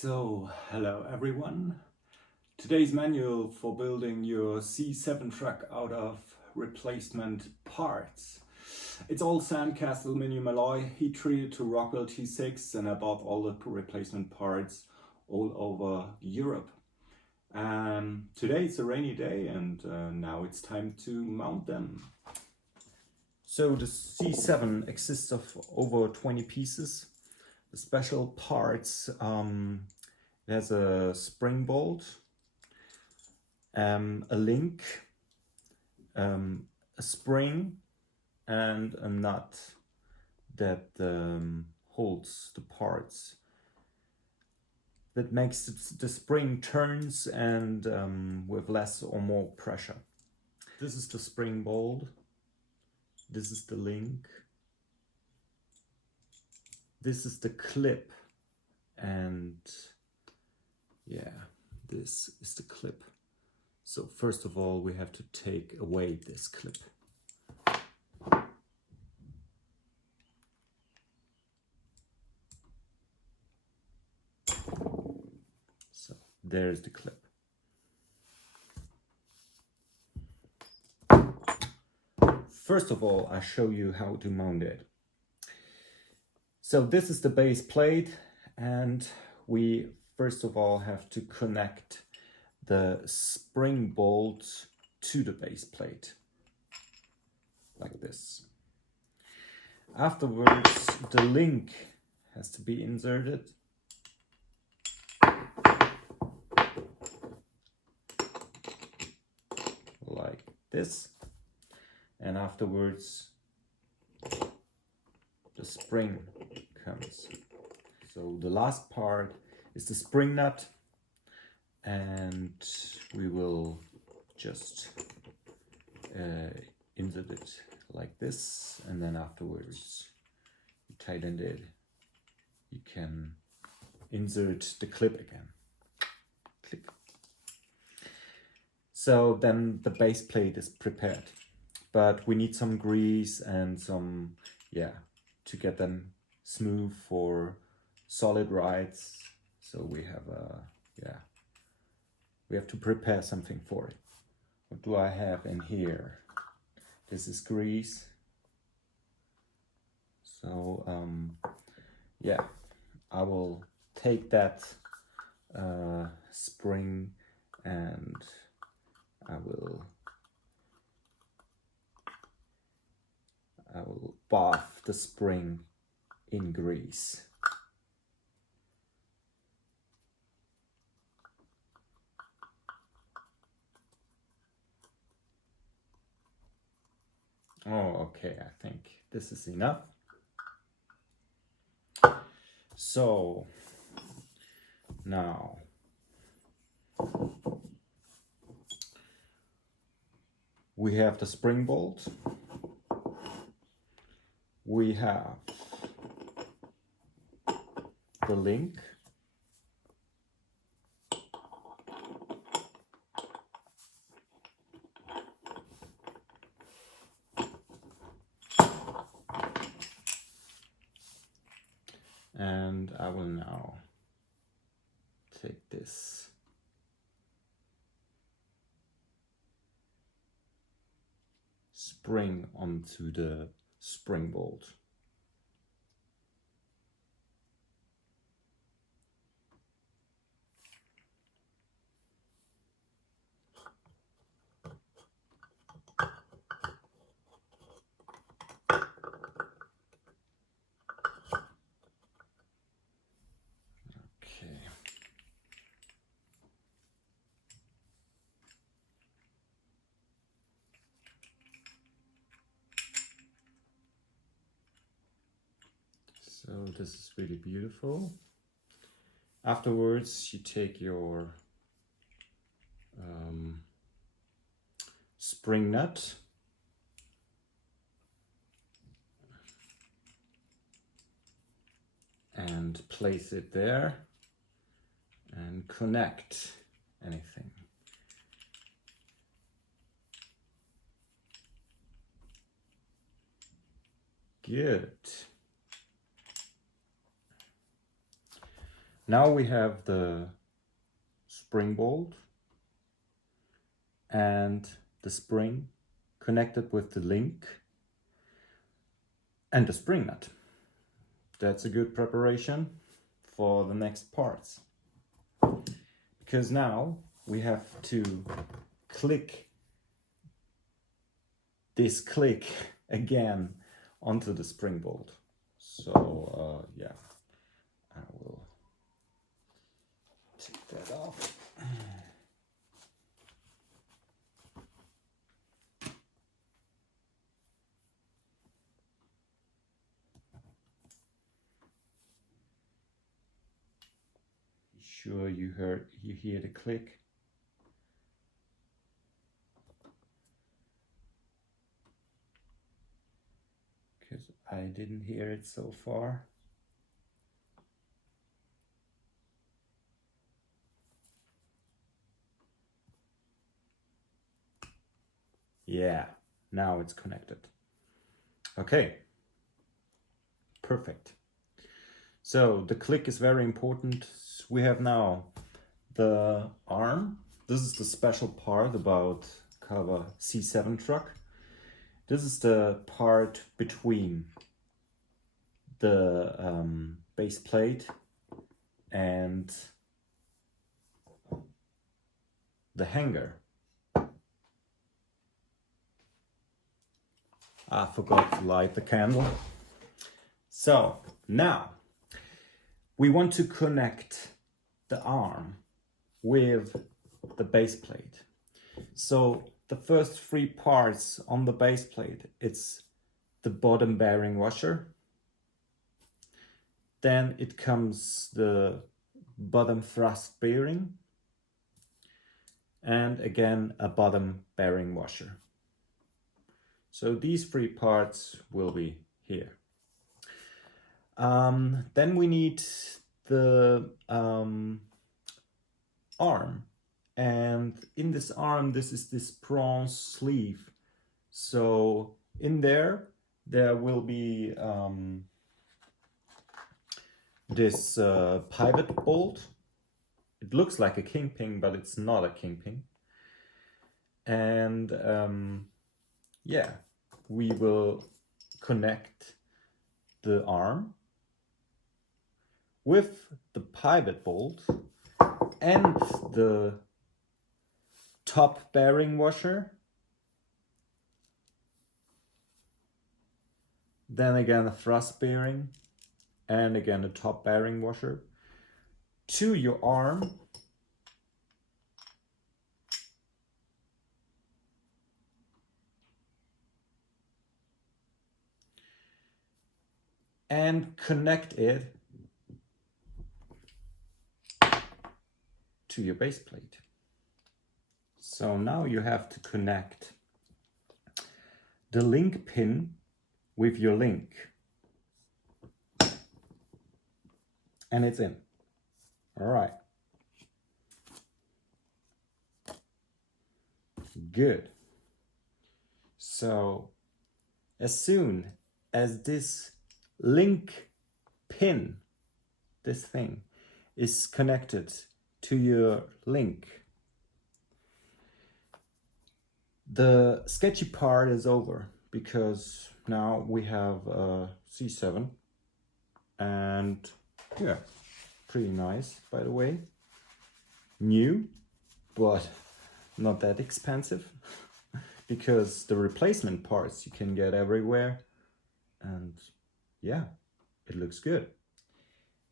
So, hello everyone. Today's manual for building your C7 truck out of replacement parts. It's all sandcast aluminum alloy, heat treated to Rockwell T6, and I bought all the replacement parts all over Europe. Today it's a rainy day and now it's time to mount them. So the C7 exists of over 20 pieces. The special parts, there's a spring bolt, a link, a spring, and a nut that holds the parts. That makes the spring turns and with less or more pressure. This is the spring bolt. This is the link. This is the clip, and yeah, this is the clip. So first of all, we have to take away this clip. So there's the clip. First of all, I show you how to mount it. So this is the base plate, and we first of all have to connect the spring bolt to the base plate, like this. Afterwards, the link has to be inserted. Like this. And afterwards, the spring comes. So the last part is the spring nut, and we will just insert it like this, and then afterwards you tighten it. You can insert the clip again. Click. So then the base plate is prepared, but we need some grease and some, to get them smooth for solid rides. So we have we have to prepare something for it. What do I have in here? This is grease. So I will take that spring and I will bath the spring in grease. Oh, okay, I think this is enough. So now we have the spring bolt. We have the link. And I will now take this spring onto the spring bolt. So this is really beautiful. Afterwards, you take your spring nut and place it there and connect anything. Good. Now we have the spring bolt and the spring connected with the link and the spring nut. That's a good preparation for the next parts. Because now we have to click this click again onto the spring bolt. So yeah, I will take that off. Sure you hear the click. Because I didn't hear it so far. Yeah, now it's connected. Okay, perfect. So the click is very important. We have now the arm. This is the special part about CARVER C7 truck. This is the part between the base plate and the hanger. I forgot to light the candle. So now we want to connect the arm with the base plate. So the first three parts on the base plate, it's the bottom bearing washer. Then it comes the bottom thrust bearing. And again, a bottom bearing washer. So these three parts will be here. Then we need the arm. And in this arm, this is this bronze sleeve. So in there will be this pivot bolt. It looks like a kingpin, but it's not a kingpin. And yeah, we will connect the arm with the pivot bolt and the top bearing washer. Then again a thrust bearing and again a top bearing washer to your arm. And connect it to your base plate. So now you have to connect the link pin with your link. And it's in. All right. Good. So as soon as this link pin, this thing, is connected to your link, the sketchy part is over, because now we have a C7 and yeah, pretty nice, by the way. New, but not that expensive because the replacement parts you can get everywhere, and yeah, it looks good.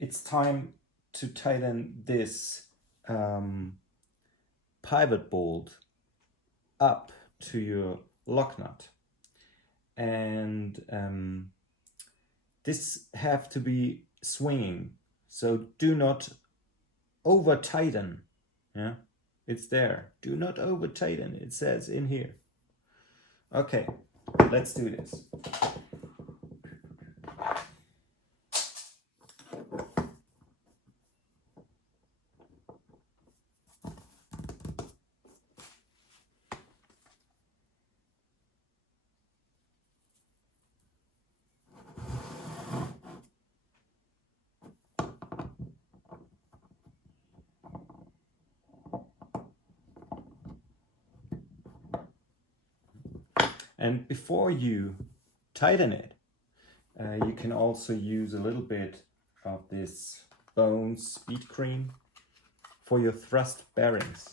It's time to tighten this pivot bolt up to your lock nut, and this have to be swinging, so do not over tighten. Yeah, it's there. Do not over tighten, it says in here. Okay, let's do this. And before you tighten it, you can also use a little bit of this bone speed cream for your thrust bearings.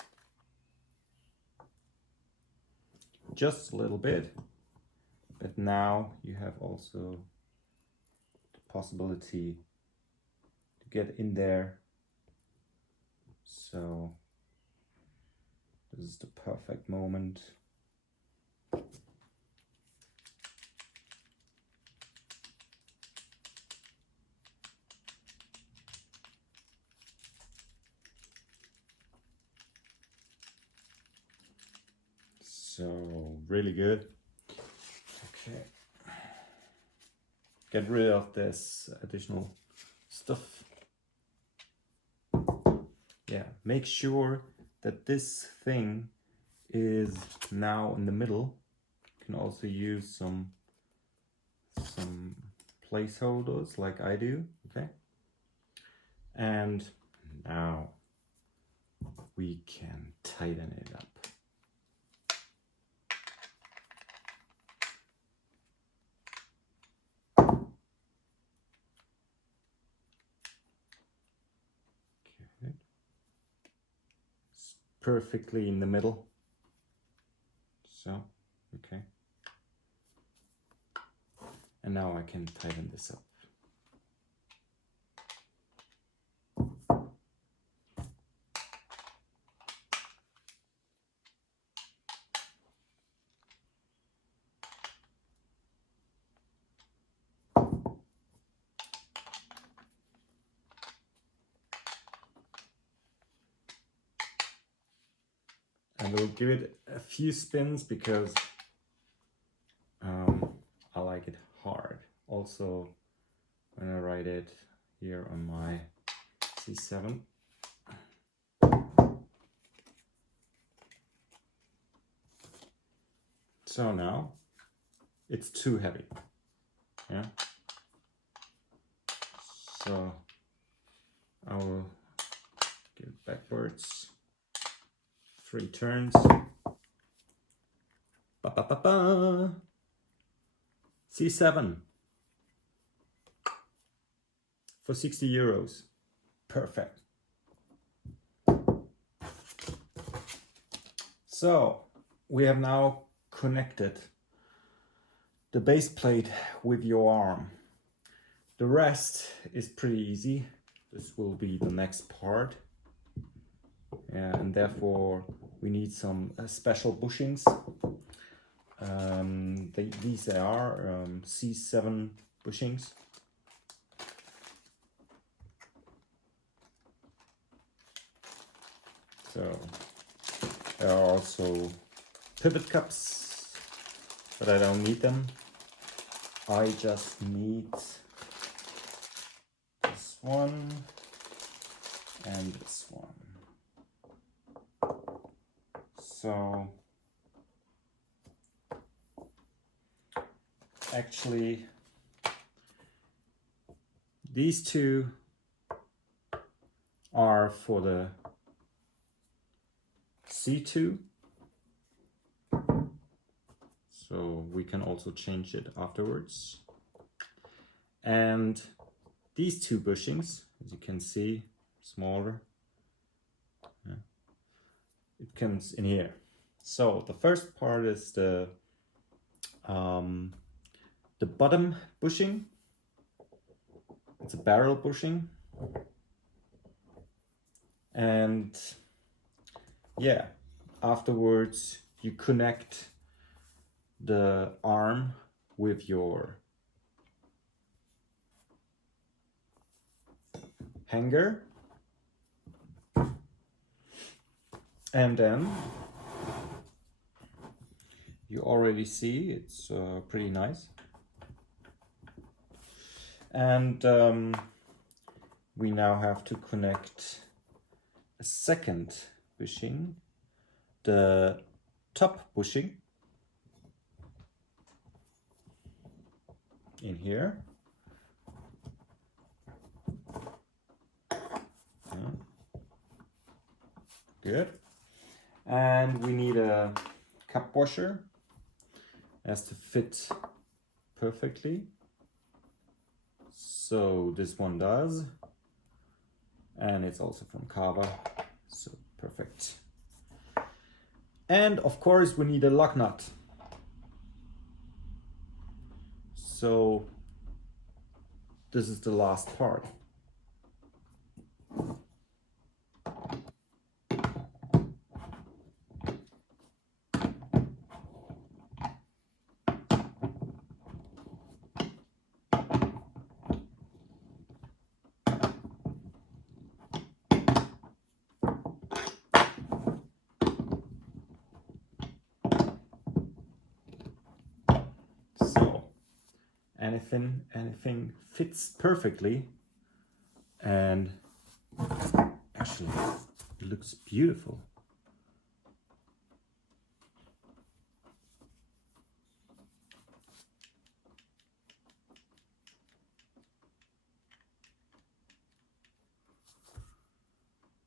Just a little bit, but now you have also the possibility to get in there. So this is the perfect moment. So really good. Okay. Get rid of this additional stuff. Yeah, make sure that this thing is now in the middle. You can also use some placeholders like I do, okay? And now we can tighten it up. Okay. It's perfectly in the middle. So, okay. And now I can tighten this up. And we'll give it a few spins because I like it hard. Also, when I ride it here on my C7. So now it's too heavy. Yeah. So I will give it backwards. 3 turns. Ba ba ba ba. C7 for 60 euros. Perfect. So we have now connected the base plate with your arm. The rest is pretty easy. This will be the next part. And therefore we need some special bushings. These are C7 bushings. So there are also pivot cups, but I don't need them. I just need this one and this one. So actually these two are for the C2, so we can also change it afterwards. And these 2 bushings, as you can see, smaller, yeah, it comes in here. So the first part is the bottom bushing. It's a barrel bushing, and yeah, afterwards you connect the arm with your hanger, and then you already see it's pretty nice. And we now have to connect a second bushing, the top bushing, in here. Yeah. Good. And we need a cup washer. has to fit perfectly. So this one does, and it's also from Carver, so perfect. And of course we need a lock nut. So this is the last part. So anything fits perfectly, and actually it looks beautiful.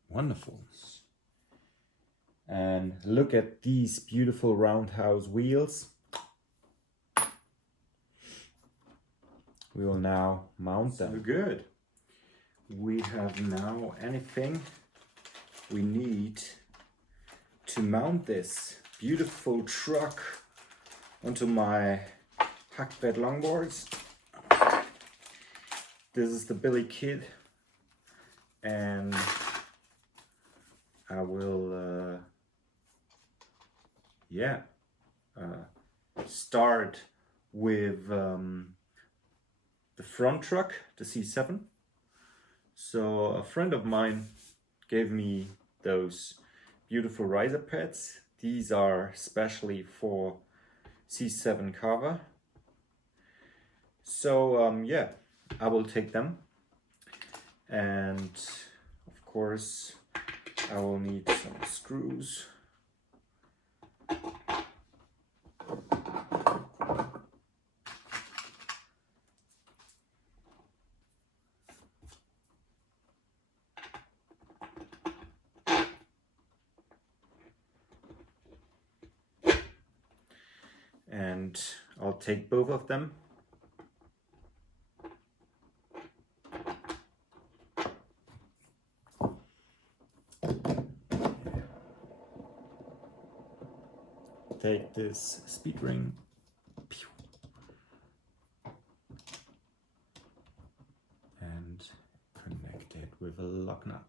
Wonderful. And look at these beautiful roundhouse wheels. We will now mount them. So good. We have now anything we need to mount this beautiful truck onto my hackbed longboards. This is the Billy kit, and I will start with the front truck, the C7. So a friend of mine gave me those beautiful riser pads. These are specially for C7 Carver. So yeah, I will take them, and of course I will need some screws. And I'll take both of them. Take this speed ring and connect it with a lock nut.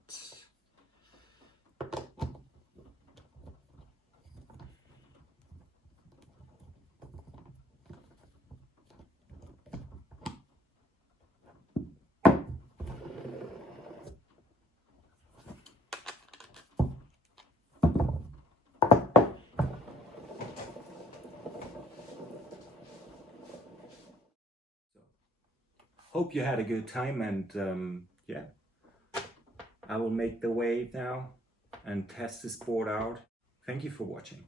Hope you had a good time, and yeah, I will make the wave now and test this board out. Thank you for watching.